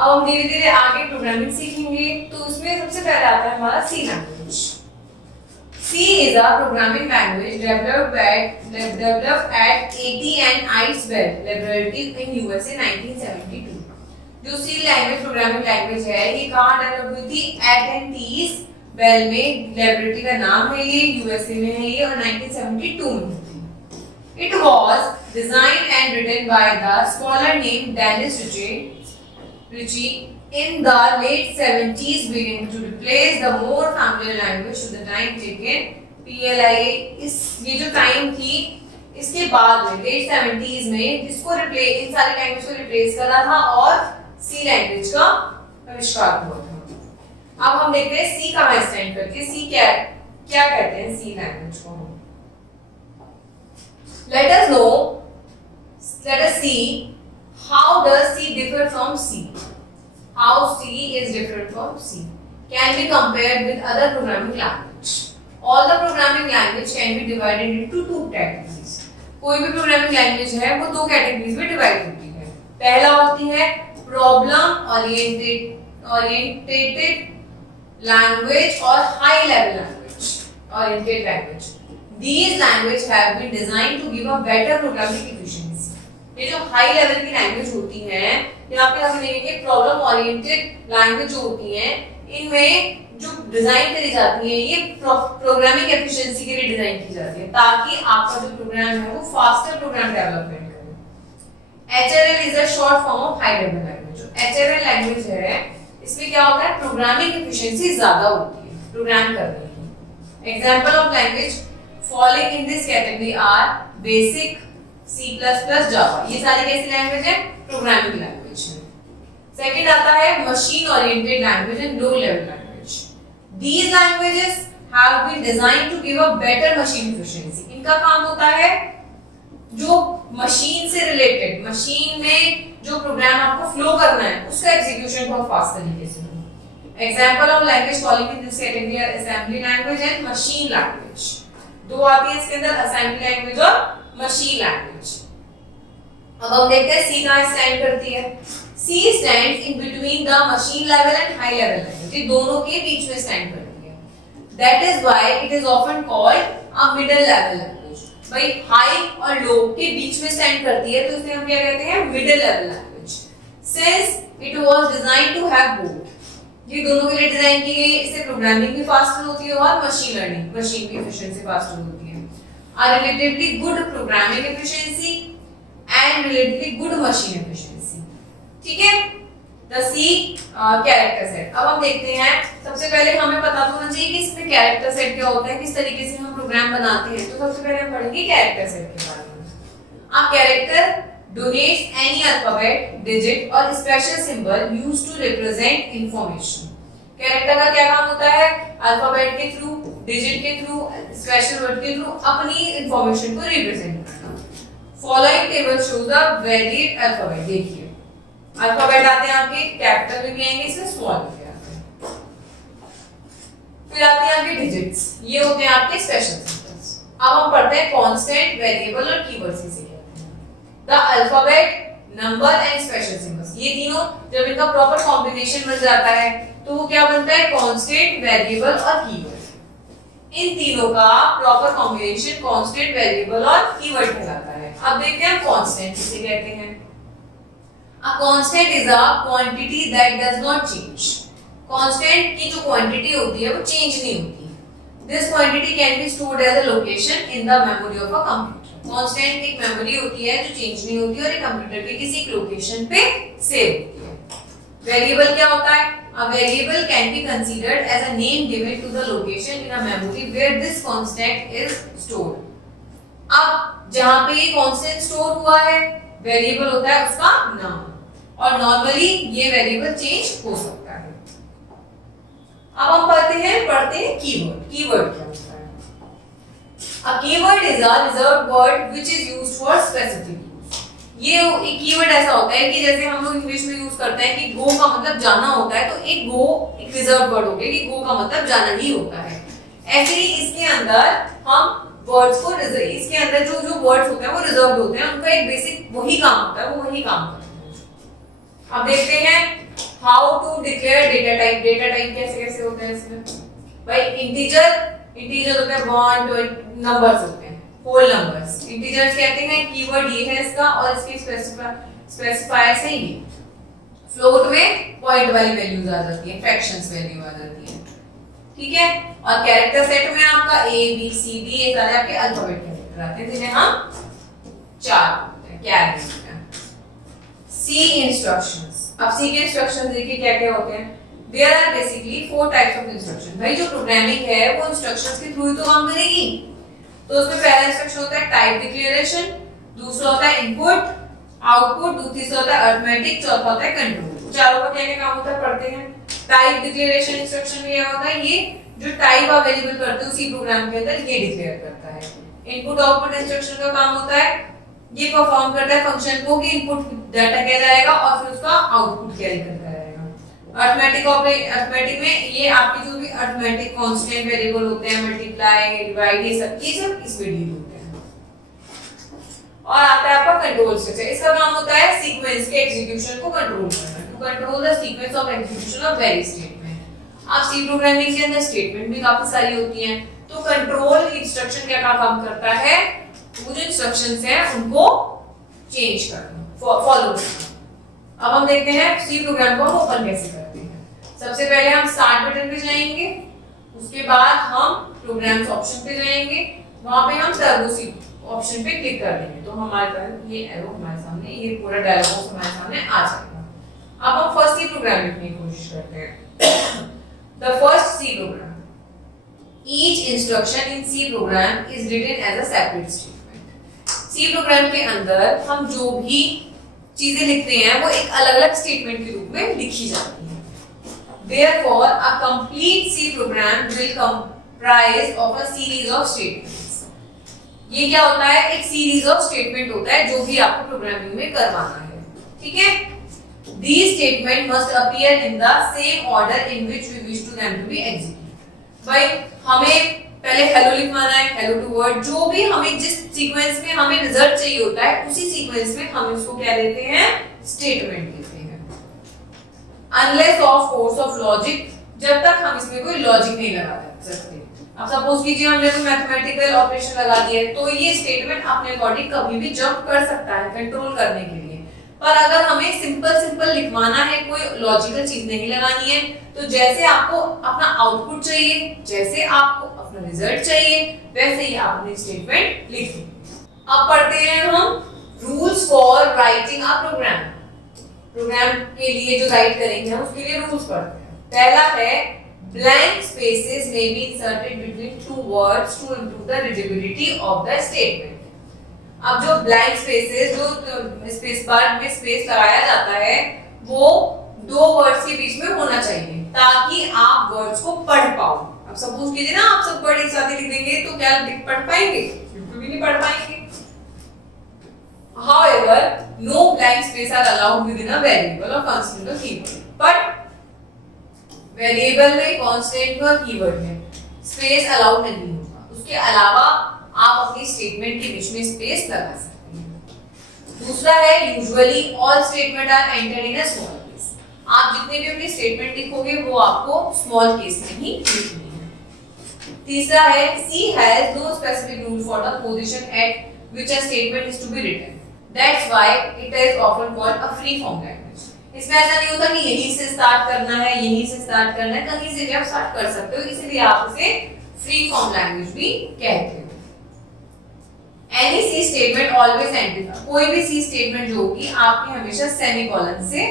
अब हम धीरे धीरे आगे प्रोग्रामिंग सीखेंगे। तो उसमें सबसे पहले आता है हमारा सी language. C is a programming language developed at AT and Icewell Laboratory in USA 1972। जो C लैंग्वेज प्रोग्रामिंग लैंग्वेज है ये कहाँ डेवलप हुई थी? एट एंड टीज़वेल में, लेबोरेटरी का नाम है ये, यूएसए में है ये, और 1972 में थी। It was designed and written by the scholar named Dennis Ritchie in the late 70s, beginning to replace the more familiar language to the time taken PLIA। इस ये जो टाइम थी इसके बाद में लेट 70s में जिसको रिप्लेस, इन सारी लैंग्वेज को रिप्लेस करा था और सी लैंग्वेज का आविष्कार हुआ था। अब हम देखते हैं सी कहाँ स्टैंड करके, सी क्या कहते हैं सी लैंग्वेज को। Let us see how does C differ from C. How C is different from C can be compared with other programming language. All the programming language can be divided into two categories. कोई भी programming language है वो दो categories में divide होती है। पहला होती है प्रॉब्लम ओरिएंटेड लैंग्वेज और high level language oriented language. These languages have been designed to give a better programming efficiency। ये जो हाई लेवल की लैंग्वेज होती हैं, यहाँ पे हम देखेंगे प्रॉब्लम ओरिएंटेड लैंग्वेज जो होती हैं, इनमें जो डिजाइन करी जाती है ये प्रोग्रामिंग एफिशिएंसी के लिए डिजाइन की जाती है ताकि आपका जो प्रोग्राम है वो फास्टर प्रोग्राम डेवलपमेंट करे। HLL is a short form of high level language. जो HLL लैंग्वेज है इसमें क्या होता है, प्रोग्रामिंग एफिशिएंसी ज्यादा होती है प्रोग्राम करने की। Example of language falling in this category are basic, C++, Java। ये सारी कैसी लैंग्वेज है? प्रोग्रामिंग लैंग्वेज है। सेकंड आता है machine oriented language and low level language. These languages have been designed to give a better machine efficiency। इनका काम होता है जो मशीन से रिलेटेड, मशीन में जो प्रोग्राम आपको फ्लो करना है उसका एग्जीक्यूशन बहुत फास्ट तरीके से हो। Example of language following in this category are assembly language and machine language. दो आती है इसके अंदर, असेंबली लैंग्वेज और मशीन लैंग्वेज। अब हम देखते हैं सी कहाँ स्टैंड करती है। C stands in between the machine level and high level language. ये दोनों के बीच में स्टैंड करती है। That is why it is often called a middle level language. भाई हाई और लो के बीच में स्टैंड करती है तो इसे हम क्या कहते हैं? Middle level language. Since it was designed to have both, ये दोनों के लिए डिजाइन की गई, इससे प्रोग्रामिंग भी फास्ट होती है और मशीन लर्निंग, मशीन की एफिशिएंसी फास्ट होती है। A relatively good programming efficiency and relatively good machine efficiency। ठीक है, the C character set। अब हम देखते हैं, सबसे पहले हमें पता होना चाहिए कि इसमें कैरेक्टर सेट क्या होता है, किस तरीके से हम प्रोग्राम बनाते हैं। तो सबसे पहले हम पढ़ेंगे कैरेक्टर सेट के बारे में। A character donates any alphabet, digit और special symbol used to represent information। Character का क्या काम होता है? अल्फाबेट के थ्रू, डिजिट के थ्रू, स्पेशल वर्ड के थ्रू अपनी इंफॉर्मेशन को रिप्रेजेंट करना। Following table shows the varied alphabet. देखिए अल्फाबेट आते हैं आपके, कैपिटल में भी आएंगे, इसमें स्मॉल भी आते हैं। फिर आते हैं आपके डिजिट्स, ये होते हैं आपके स्पेशल सिंबल्स। अब हम पढ़ते हैं कांस्टेंट, वेरिएबल और कीवर्ड्स किसे कहते हैं। The alphabet, number and special symbols, ये तीनों जब इनका प्रॉपर कॉम्बिनेशन बन जाता है तो वो क्या बनता है? कांस्टेंट, वेरिएबल और कीवर्ड। इन तीनों का प्रॉपर कॉम्बिनेशन कांस्टेंट, वेरिएबल और कीवर्ड कहलाता है। अब देखते हैं कांस्टेंट किसे कहते हैं। A constant is a quantity that does not change. Constant की जो क्वांटिटी होती है वो चेंज नहीं होती। This quantity can be stored as a location in the memory of a computer. Constant एक मेमोरी होती है जो चेंज नहीं होती और एक कंप्यूटर के किसी लोकेशन पे सेव होती है। वेरिएबल क्या होता है? A variable can be considered as a name given to the location in a memory where this constant is stored। अब जहां पे ये constant स्टोर हुआ है, वेरिएबल होता है उसका नाम और नॉर्मली ये वेरिएबल चेंज हो सकता है। अब हम पढ़ते हैं कीवर्ड। कीवर्ड क्या होता है? A keyword is a reserved word which is used for specific। ये एक कीवर्ड ऐसा होता है कि जैसे हम लोग इंग्लिश में यूज करते हैं कि गो का मतलब जाना होता है, तो एक गो एक रिजर्व वर्ड हो गया कि गो का मतलब जाना ही होता है। ऐसे ही इसके अंदर हम वर्ड्स को, इसके अंदर जो वर्ड्स होते हैं वो रिजर्व्ड होते हैं, उनका एक बेसिक वही काम होता है, वो वही काम करते हैं। अब देखते हैं how to declare data type. Data type कैसे कैसे होते हैं इसमें भाई। इंटीजर होते हैं 1 2 नंबर्स होते हैं, होल नंबर्स इंटीजर्स कहते हैं। कीवर्ड ये है इसका और इसके स्पेसिफायर से ये। फ्लोट में पॉइंट वाली वैल्यूज आ जाती है, फ्रैक्शंस वैल्यू आ जाती है, ठीक है। और कैरेक्टर सेट में आपका ए बी सी डी ये सारे आपके अल्फाबेट कैरेक्टर आते हैं जिन्हें हम 4 बोलते हैं, कैरेक्टर। सी इंस्ट्रक्शंस। अब सी के इंस्ट्रक्शंस देखिए क्या क्या होते हैं। There are basically 4 types of instruction. भाई जो प्रोग्रामिंग है वो इंस्ट्रक्शंस के थ्रू ही तो काम करेगी। तो उसमें पहला इंस्ट्रक्शन होता है टाइप डिक्लेरेशन, दूसरा होता है इनपुट आउटपुट, तीसरा होता है अरिथमेटिक, चौथा होता है कंट्रोल। चारों का क्या क्या काम होता है पढ़ते हैं। टाइप डिक्लेरेशन इंस्ट्रक्शन में क्या होता है, ये जो टाइप आप वेरिएबल करते हो उसी प्रोग्राम के अंदर ये डिक्लेयर करता है। इनपुट आउटपुट इंस्ट्रक्शन का काम होता है ये परफॉर्म करता है फंक्शन को कि इनपुट डाटा क्या जाएगा और फिर उसका आउटपुट क्या निकलता रहेगा। अरिथमेटिक में ये आपकी जो भी अरिथमेटिक कांस्टेंट वेरिएबल होते हैं, मल्टीप्लाई डिवाइड ये सब इसमें डील होते हैं। और आता है आपका कंट्रोल स्ट्रक्चर। इसका काम होता है सीक्वेंस के एग्जीक्यूशन को कंट्रोल करना, to control the sequence of execution of various statement. अब सी प्रोग्रामिंग के अंदर स्टेटमेंट भी काफी सारी होती हैं, तो कंट्रोल इंस्ट्रक्शन क्या काम करता है, वो जो इंस्ट्रक्शंस हैं उनको चेंज करना, फॉलो करना। अब हम देखते हैं सी प्रोग्राम को हम ओपन कैसे करते हैं। सबसे पहले हम स्टार्ट बटन पे जाएंगे, उसके बाद हम प्रोग्राम्स ऑप्शन पे जाएंगे, वहां पे हम टर्बो सी ऑप्शन पे क्लिक कर देंगे तो हमारे पास ये एरो हमारे सामने, ये पूरा डायलॉग बॉक्स हमारे सामने आ जाएगा। अब हम फर्स्ट सी प्रोग्राम लिखने की कोशिश करते हैं। The first C program, each instruction in C program is written as a separate statement। C program के अंदर हम जो भी चीजें लिखते हैं वो एक अलग-अलग स्टेटमेंट के रूप में लिखी जाती है। Therefore, a complete C program will comprise of a series of statements। ये क्या होता है, एक सीरीज ऑफ स्टेटमेंट होता है जो भी आपको प्रोग्रामिंग में करवाना है, ठीक है। These statements must appear in the same order in which we wish to them to be executed। भाई हमें पहले हेलो लिखवाना है, हेलो टू वर्ड, जो भी हमें जिस सीक्वेंस में हमें रिजल्ट चाहिए होता है उसी सीक्वेंस में हम इसको क्या देते हैं, स्टेटमेंट देते हैं। Unless of force of logic, जब तक हम इसमें कोई लॉजिक नहीं लगा सकते। अब सपोज कीजिए हमने कोई मैथमेटिकल ऑपरेशन लगा दिया है तो ये स्टेटमेंट अपने अकॉर्डिंग कभी भी जंप कर सकता है कंट्रोल करने के लिए। पर अगर हमें सिंपल लिखवाना है, कोई लॉजिकल चीज नहीं लगानी है, तो जैसे आपको अपना आउटपुट चाहिए, जैसे आपको अपना रिजल्ट चाहिए, वैसे ही आप अपनी स्टेटमेंट लिख दीजिए। अब पढ़ते हैं हम rules for writing a program. Program के लिए जो राइट करेंगे हम उसके लिए रूल्स पढ़ते हैं। पहला है blank spaces may be inserted between two words to improve the readability of the statement। अब जो blank spaces, जो स्पेस बार में स्पेस लगाया जाता है वो दो वर्ड्स के बीच में होना चाहिए ताकि आप वर्ड्स को पढ़ पाओ। अब सपोज कीजिए ना आप सब वर्ड एक साथ लिख देंगे तो क्या पढ़ पाएंगे, बिल्कुल भी नहीं पढ़ पाएंगे। However, no blank space are allowed within a variable or constant or keyword। But variable में, कांस्टेंट में और कीवर्ड में स्पेस अलाउड नहीं होगा। उसके अलावा आप अपनी स्टेटमेंट के बीच में स्पेस लगा सकते हैं। दूसरा है usually all statement are entered in a small case. आप जितने भी अपनी स्टेटमेंट लिखोगे वो आपको स्मॉल केस में ही लिखनी है। तीसरा है C has no specific rule for the position at which a statement is to be written. That's why it is often called a free form language. इसमें ऐसा नहीं होता कि यहीं से स्टार्ट करना है, यहीं से स्टार्ट करना है, कहीं से भी आप स्टार्ट कर सकते हो, इसलिए आप इसे फ्री फॉर्म लैंग्वेज भी कहते हो। Any C statement always end, कोई भी सी स्टेटमेंट जो होगी आपकी हमेशा सेमीकोलन से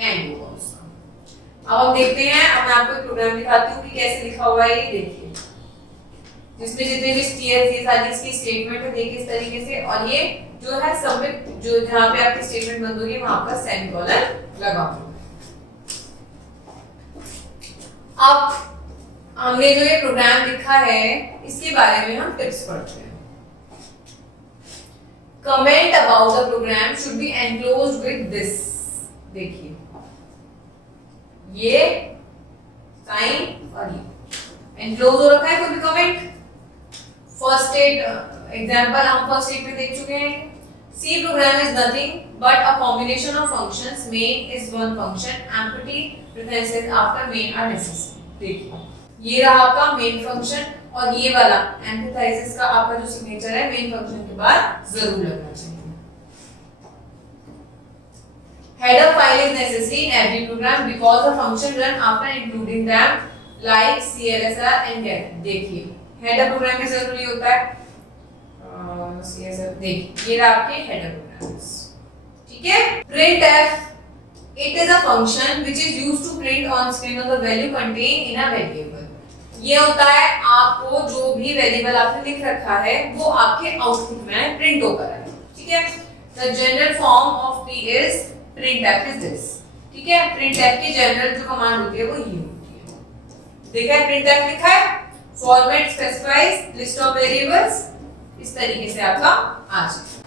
एंड होगा उसका। अब हम देखते हैं, अब मैं आपको एक प्रोग्राम दिखाती हूँ कि कैसे लिखा हुआ है। ये देखिए जिसमें जितने भी स्टेयर्स ये सारी इसकी स्टेटमेंट है, देखिए इस तरीके से। और ये जो है सबमिट, जो जहां पे आपकी स्टेटमेंट बंद होगी वहां आपका सेमीकोलन लगा हुआ है। अब हमने जो ये प्रोग्राम लिखा है इसके बारे में हम टिप्स पढ़ते हैं। Comment about the programme should be enclosed with this. देखिए ये साइन और ये एनक्लोज हो रखा है, कोई भी कमेंट। फर्स्ट एड एग्जांपल हम फर्स्ट एड में देख चुके हैं। C program is nothing but a combination of functions. Main is one function. Empty references after main are necessary. देखिए ये रहा आपका मेन फंक्शन और ये वाला एम्पथाइजेस का आपका जो सिग्नेचर है मेन फंक्शन के बाद जरूर लगना चाहिए. Header file is necessary in every program because the function run after including them like CLSR and get. देखिए हेडर प्रोग्राम में जरूरी होता है CSR. देखिए ये रहा आपके हेडर प्रोग्राम्स. ठीक है. printf it is a function which is used to print on screen the value contained in a variable. ये होता है आपको जो भी वेरिएबल आपने लिख रखा है वो आपके आउटपुट में प्रिंट होकर आए. ठीक है. the general form of p is printf is this. ठीक है. printf की जनरल जो कमांड होती है वो ये होती है. देखा है printf लिखा है format specifies list of variables. इस तरीके से आपका आ जाए.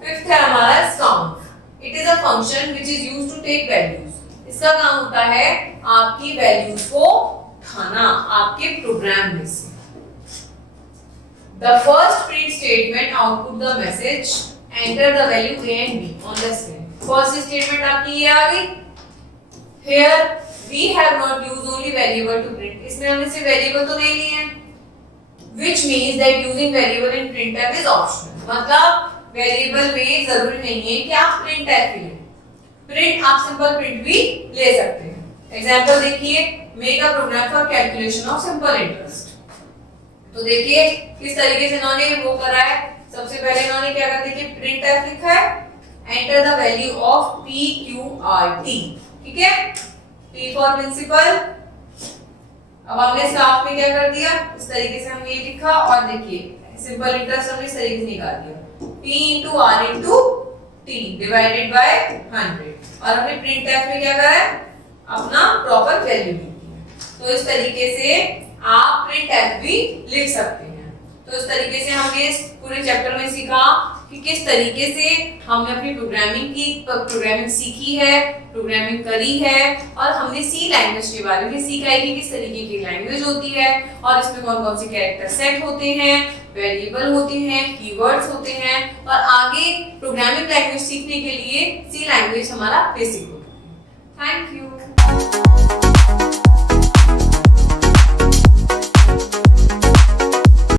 फिफ्थ है हमारा count. It is a function which is used to take values. इसका काम होता है आपकी वैल्यूज को उठाना आपके प्रोग्राम में से. The first print statement output the message enter the value a and b on the screen. First statement आपकी ये आ गई. Here we have not used only variable to print. इसमें हमने सिर्फ वेरिएबल तो नहीं लिए हैं. which means that using variable in printf is optional. मतलब वेरिएबल में जरूरी नहीं है कि आप printf ही लें. प्रिंट आप सिंपल प्रिंट भी ले सकते हैं. एग्जांपल देखिए make a program for calculation of simple interest. तो देखिए किस तरीके से इन्होंने वो करा है. सबसे पहले इन्होंने क्या कर देखिए printf लिखा है enter the value of pqrt. ठीक है. p for principal. अब हमने स्टाफ में क्या कर दिया इस तरीके से हमने ये लिखा और देखिए सिंपल इंटरेस्ट हमने इस तरीके से निकाल दिया p into r into t divided by 100 और हमने printf में क्या करा है अपना प्रॉपर वैल्यू लिखी है. तो इस तरीके से आप printf भी लिख सकते हैं. तो इस तरीके से हमने इस पूरे चैप्टर में सीखा कि किस तरीके से हमने अपनी प्रोग्रामिंग सीखी है, प्रोग्रामिंग करी है और हमने सी लैंग्वेज के बारे में सीखा है कि किस तरीके की लैंग्वेज होती है और इसमें कौन कौन से कैरेक्टर सेट होते हैं, वेरिएबल होते हैं, कीवर्ड्स होते हैं और आगे प्रोग्रामिंग लैंग्वेज सीखने के लिए सी लैंग्वेज हमारा बेसिक होता है. Thank you.